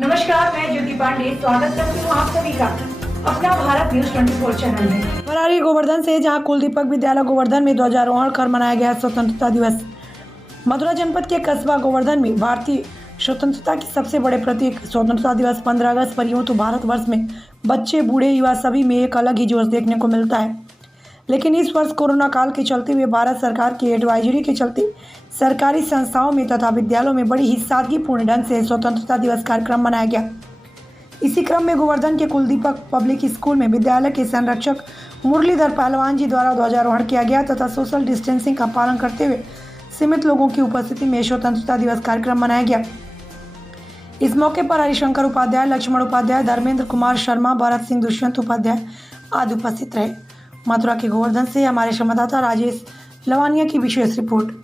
नमस्कार, मैं ज्योति पांडे स्वागत करती हूँ आप सभी का अपना भारत न्यूज 24 चैनल में। फरारी गोवर्धन से जहां कुलदीपक विद्यालय गोवर्धन में ध्वजारोहण कर मनाया गया स्वतंत्रता दिवस। मथुरा जनपद के कस्बा गोवर्धन में भारतीय स्वतंत्रता के सबसे बड़े प्रतीक स्वतंत्रता दिवस 15 अगस्त पर यूं तो भारतवर्ष में बच्चे बूढ़े युवा सभी में एक अलग ही जोश देखने को मिलता है, लेकिन इस वर्ष कोरोना काल के चलते हुए भारत सरकार की एडवाइजरी के चलते सरकारी संस्थाओं में तथा विद्यालयों में बड़ी ही सादगीपूर्ण ढंग से स्वतंत्रता दिवस कार्यक्रम मनाया गया। इसी क्रम में गोवर्धन के कुलदीपक पब्लिक स्कूल में विद्यालय के संरक्षक मुरलीधर पहलवान जी द्वारा ध्वजारोहण किया गया तथा सोशल डिस्टेंसिंग का पालन करते हुए सीमित लोगों की उपस्थिति में स्वतंत्रता दिवस कार्यक्रम मनाया गया। इस मौके पर हरिशंकर उपाध्याय, लक्ष्मण उपाध्याय, धर्मेंद्र कुमार शर्मा, भरत सिंह, दुष्यंत उपाध्याय आदि उपस्थित रहे। मथुरा के गोवर्धन से हमारे संवाददाता राजेश लवानिया की विशेष रिपोर्ट।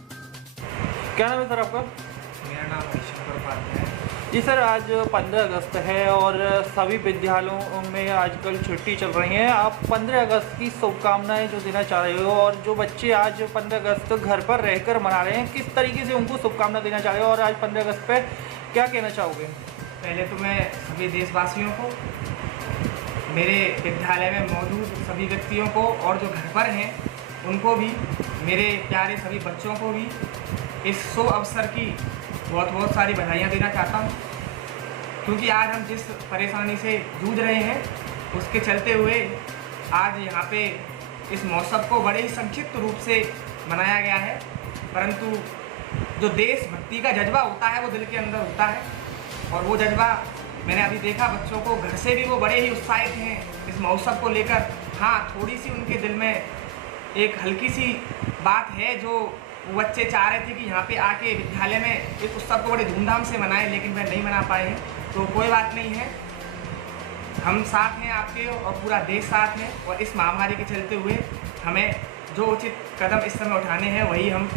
क्या नाम है सर आपका? मेरा नाम हरिशंकर उपाध्याय है। जी सर, आज 15 अगस्त है और सभी विद्यालयों में आजकल छुट्टी चल रही है। आप 15 अगस्त की शुभकामनाएं जो देना चाह रहे हो और जो बच्चे आज 15 अगस्त घर पर रहकर मना रहे हैं, किस तरीके से उनको शुभकामना देना चाह रहे हो और आज 15 अगस्त पर क्या कहना चाहोगे? पहले तो मैं सभी देशवासियों को, मेरे विद्यालय में मौजूद सभी व्यक्तियों को और जो घर पर हैं उनको भी, मेरे प्यारे सभी बच्चों को भी इस शुभ अवसर की बहुत सारी बधाइयाँ देना चाहता हूँ, क्योंकि आज हम जिस परेशानी से जूझ रहे हैं उसके चलते हुए आज यहाँ पे इस महोत्सव को बड़े ही संक्षिप्त रूप से मनाया गया है, परंतु जो देशभक्ति का जज्बा होता है वो दिल के अंदर होता है और वो जज्बा मैंने अभी देखा बच्चों को घर से भी वो बड़े ही उत्साहित हैं इस महोत्सव को लेकर। हाँ, थोड़ी सी उनके दिल में एक हल्की सी बात है जो वो बच्चे चाह रहे थे कि यहाँ पे आके विद्यालय में इस उत्सव को बड़े धूमधाम से मनाएं, लेकिन वह नहीं मना पाए हैं। तो कोई बात नहीं है, हम साथ हैं आपके और पूरा देश साथ है और इस महामारी के चलते हुए हमें जो उचित कदम इस समय उठाने हैं वही हम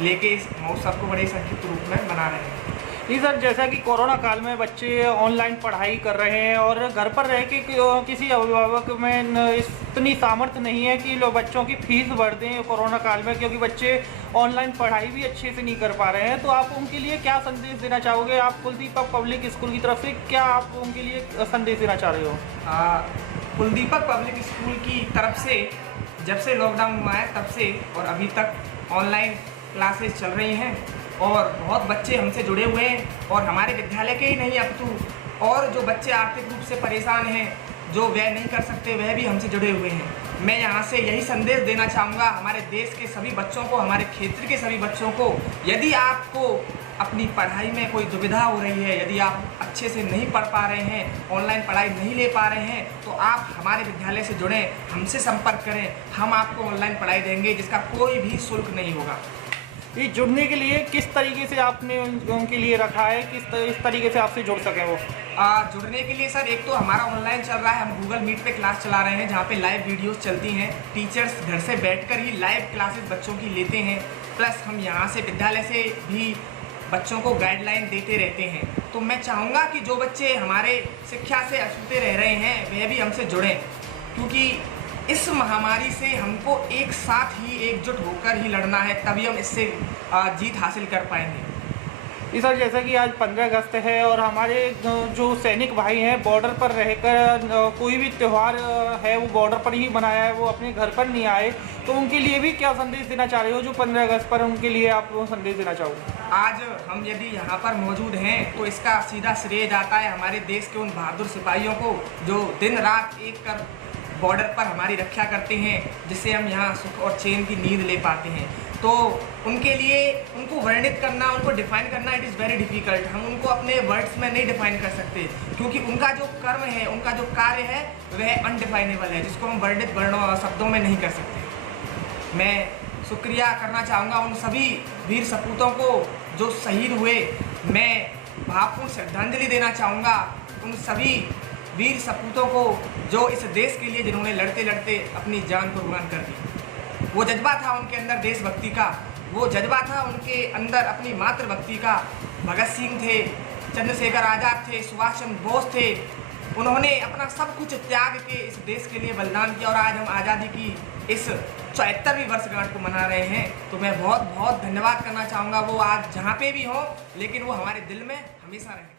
लेके इस महोत्सव को बड़े संक्षिप्त रूप में मना रहे हैं। जी सर, जैसा कि कोरोना काल में बच्चे ऑनलाइन पढ़ाई कर रहे हैं और घर पर रह के किसी अभिभावक में इतनी सामर्थ्य नहीं है कि लोग बच्चों की फीस भर दें कोरोना काल में, क्योंकि बच्चे ऑनलाइन पढ़ाई भी अच्छे से नहीं कर पा रहे हैं। तो आप उनके लिए क्या संदेश देना चाहोगे? आप कुलदीपक पब्लिक स्कूल की तरफ से क्या आप उनके लिए संदेश देना चाह रहे हो? कुलदीपक पब्लिक स्कूल की तरफ से जब से लॉकडाउन हुआ है तब से और अभी तक ऑनलाइन क्लासेस चल रही हैं और बहुत बच्चे हमसे जुड़े हुए हैं और हमारे विद्यालय के ही नहीं अपितु और जो बच्चे आर्थिक रूप से परेशान हैं, जो व्यय नहीं कर सकते, वह भी हमसे जुड़े हुए हैं। मैं यहाँ से यही संदेश देना चाहूँगा हमारे देश के सभी बच्चों को, हमारे क्षेत्र के सभी बच्चों को, यदि आपको अपनी पढ़ाई में कोई दुविधा हो रही है, यदि आप अच्छे से नहीं पढ़ पा रहे हैं, ऑनलाइन पढ़ाई नहीं ले पा रहे हैं, तो आप हमारे विद्यालय से जुड़ें, हमसे संपर्क करें। हम आपको ऑनलाइन पढ़ाई देंगे जिसका कोई भी शुल्क नहीं होगा। ये जुड़ने के लिए किस तरीके से आपने उनके लिए रखा है, इस तरीके से आपसे जुड़ सकें वो? जुड़ने के लिए सर, एक तो हमारा ऑनलाइन चल रहा है, हम गूगल मीट पे क्लास चला रहे हैं जहाँ पे लाइव वीडियोस चलती हैं। टीचर्स घर से बैठकर ही लाइव क्लासेस बच्चों की लेते हैं, प्लस हम यहाँ से विद्यालय से भी बच्चों को गाइडलाइन देते रहते हैं। तो मैं चाहूँगा कि जो बच्चे हमारे शिक्षा से अछूते रह रहे हैं वह भी हमसे जुड़ें, क्योंकि इस महामारी से हमको एक साथ ही एकजुट होकर ही लड़ना है, तभी हम इससे जीत हासिल कर पाएंगे। जी सर, जैसा कि आज 15 अगस्त है और हमारे जो सैनिक भाई हैं बॉर्डर पर रहकर कोई भी त्यौहार है वो बॉर्डर पर ही मनाया है, वो अपने घर पर नहीं आए, तो उनके लिए भी क्या संदेश देना चाह रहे हो? जो 15 अगस्त पर उनके लिए आप संदेश देना चाहोगे? आज हम यदि यहाँ पर मौजूद हैं तो इसका सीधा श्रेय जाता है हमारे देश के उन बहादुर सिपाहियों को जो दिन रात एक कर बॉर्डर पर हमारी रक्षा करते हैं, जिससे हम यहाँ सुख और चैन की नींद ले पाते हैं। तो उनके लिए उनको वर्णित करना, उनको डिफाइन करना इट इज़ वेरी डिफ़िकल्ट। हम उनको अपने वर्ड्स में नहीं डिफाइन कर सकते, क्योंकि उनका जो कर्म है, उनका जो कार्य है वह अनडिफाइनेबल है, जिसको हम वर्णित वर्णों शब्दों में नहीं कर सकते। मैं शुक्रिया करना चाहूँगा उन सभी वीर सपूतों को जो शहीद हुए। मैं भावपूर्ण श्रद्धांजलि देना चाहूँगा उन सभी वीर सपूतों को जो इस देश के लिए जिन्होंने लड़ते लड़ते अपनी जान कुर्बान कर दी। वो जज्बा था उनके अंदर देशभक्ति का, वो जज्बा था उनके अंदर अपनी मातृभक्ति का। भगत सिंह थे, चंद्रशेखर आज़ाद थे, सुभाष चंद्र बोस थे। उन्होंने अपना सब कुछ त्याग के इस देश के लिए बलिदान किया और आज हम आज़ादी की इस 74वीं वर्षगांठ को मना रहे हैं। तो मैं बहुत बहुत धन्यवाद करना चाहूँगा। वो आज जहाँ पे भी हो, लेकिन वो हमारे दिल में हमेशा रहें।